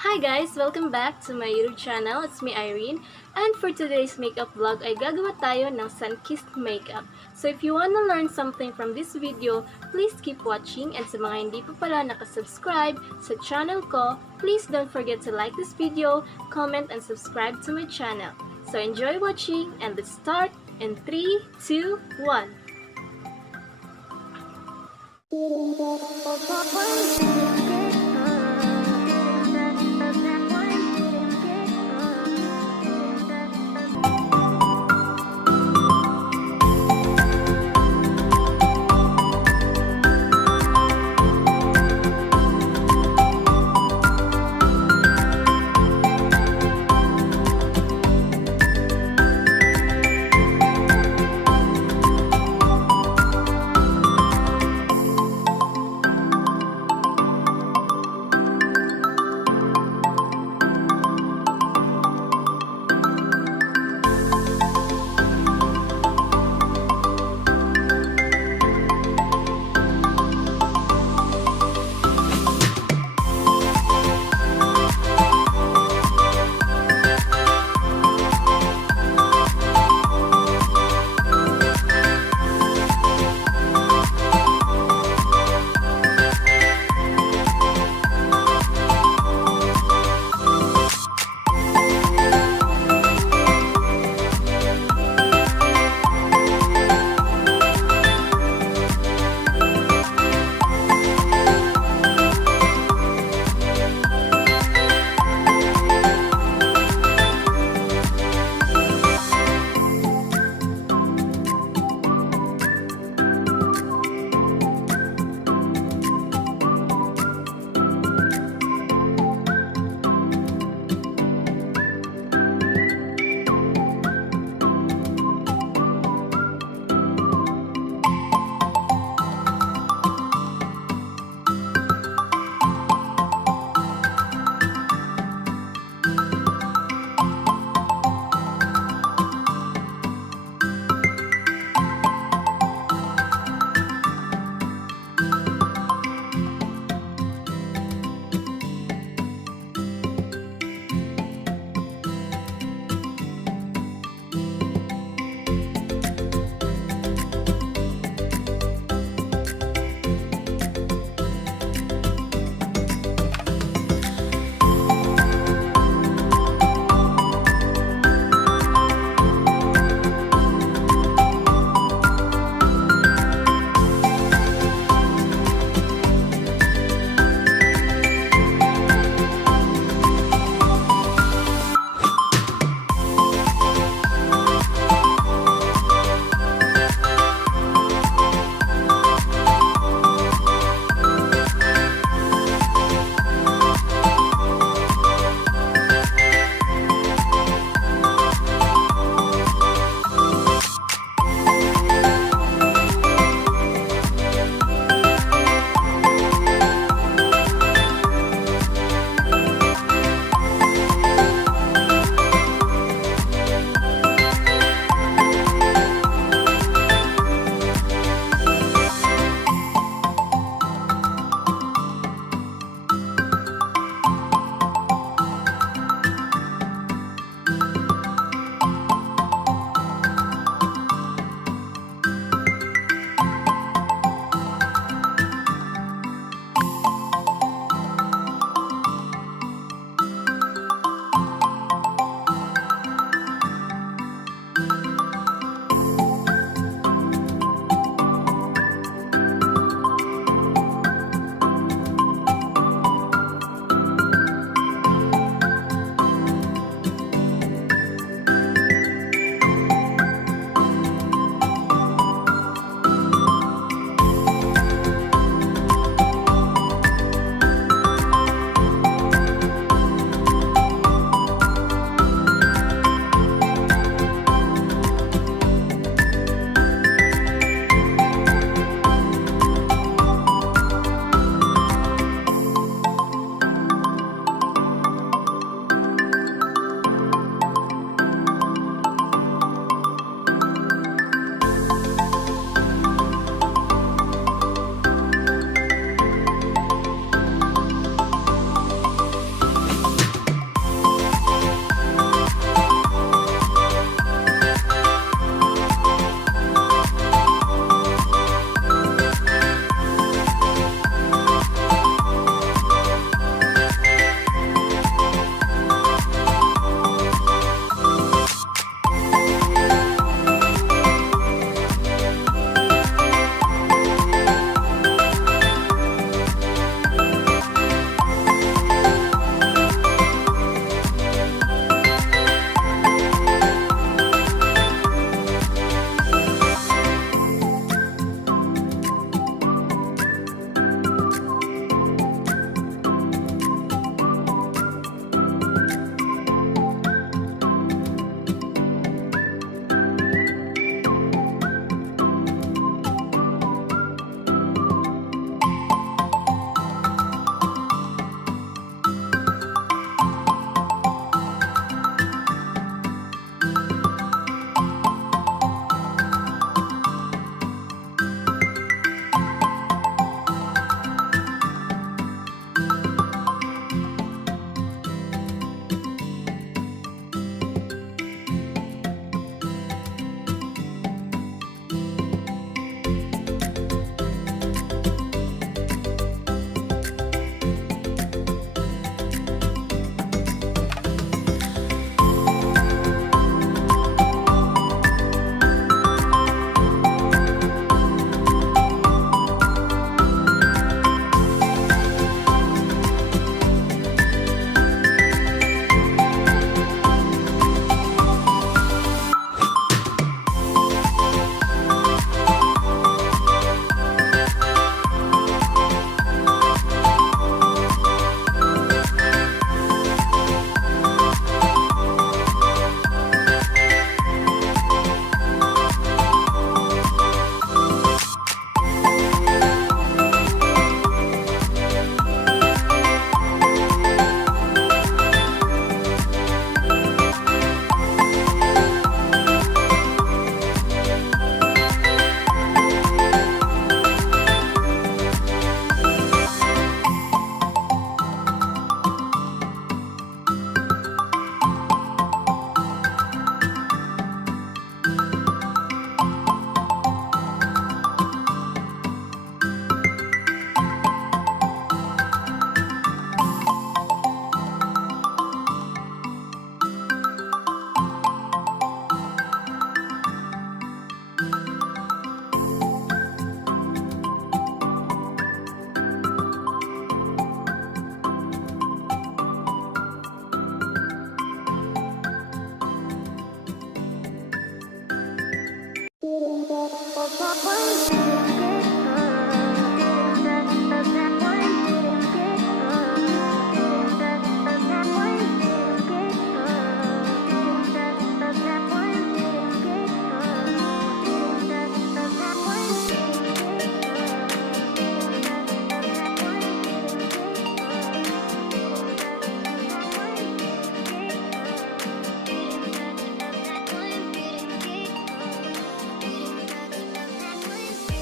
Hi guys! Welcome back to my YouTube channel. It's me, Irene. And for today's makeup vlog ay gagawa tayo ng Sunkist makeup. So if you wanna learn something from this video, please keep watching. And sa mga hindi pa pala nakasubscribe sa channel ko, please don't forget to like this video, comment, and subscribe to my channel. So enjoy watching and let's start in 3, 2, 1.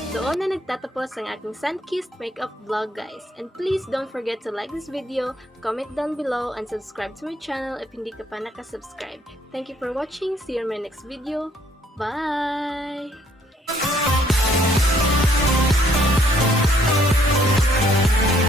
Doon na nagtatapos ang aking Sunkist makeup vlog, guys. And please don't forget to like this video, comment down below, and subscribe to my channel if hindi ka pa nakasubscribe. Thank you for watching. See you in my next video. Bye!